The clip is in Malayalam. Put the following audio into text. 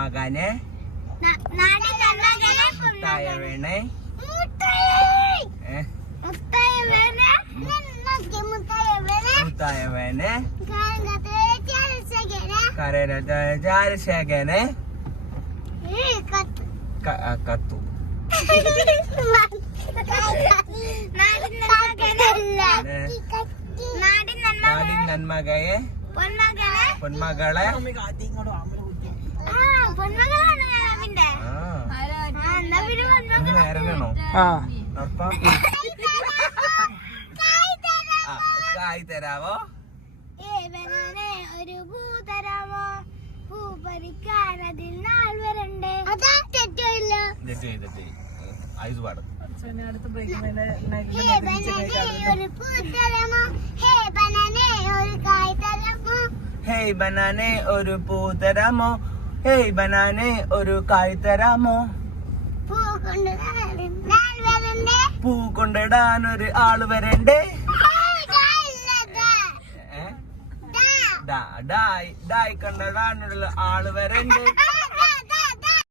മകനെ മുത്തായ വേണേ മുത്തായ വേണേ കരേനെ കത്തു നാടിൻ നന്മകയെ പൊന്മകളെ നേരണോ കായ് തരാവോ ഒരു പൂ തരാമോ പൂ പറിക്കാൻ അതിൽ നാൾ വരണ്ടേ അതാ തെറ്റില്ല ഐസ് പാടും ഹേയ് ബനാനെ ഒരു പൂ തരാമോ ഹേയ് ബനാനെ ഒരു കായ് തരാമോ പൂ കൊണ്ടിടാൻ ഒരു ആള് വരണ്ടേ ഡായ് കൊണ്ടിടാനുള്ള ആള് വരണ്ടേ